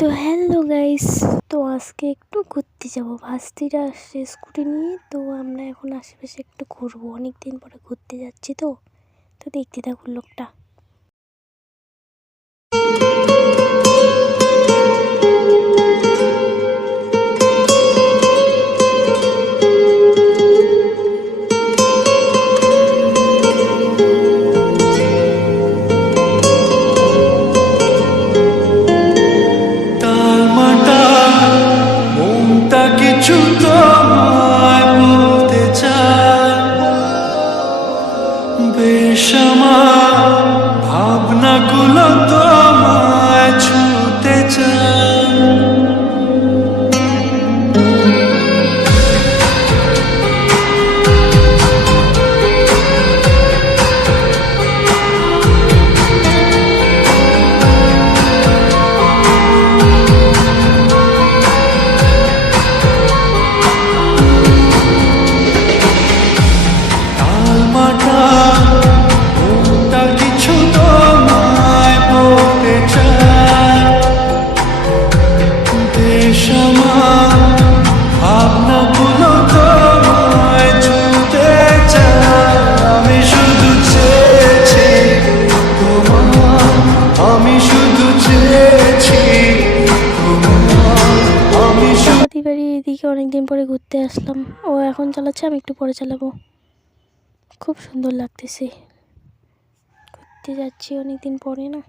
তো hello guys, তো আজকে একটু ঘুরতে যাব। ভাস্তিরা আসছে স্কুটি নিয়ে, তো আমরা এখন আশেপাশে একটু ঘুরবো। অনেক দিন পরে ঘুরতে যাচ্ছি, তো তো দেখতে থাকুন লোকটা। কিছু তোমায় বলতে চাই, বেশ আমার ভাবনাগুলো তোমায় ছুতে চাই। বাড়ি এদিকে অনেকদিন পরে ঘুরতে আসলাম। ও এখন চালাচ্ছে, আমি একটু পরে চালাবো। খুব সুন্দর লাগতেছে, ঘুরতে যাচ্ছি অনেকদিন পরে না।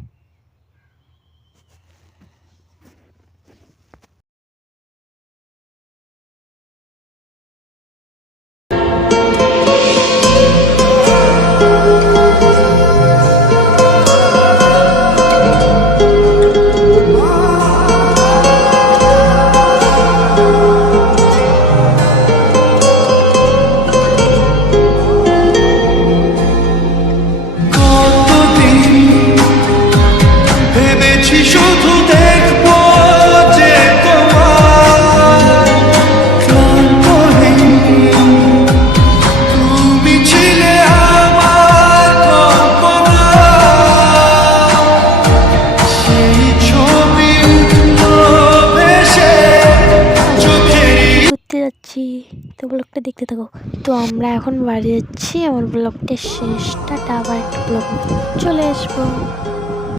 শুধু দেখবো যে তোমার তুমি ছিলে আমার কল্পনা, সেই ছবি ভেসে চোখে। ঘুরতে যাচ্ছি, তো ব্লগটা দেখতে থাকো। তো আমরা এখন বাড়ি যাচ্ছি, আমার ব্লগটা শেষ। টাটা, আবার একটা ব্লগ চলে আসবো।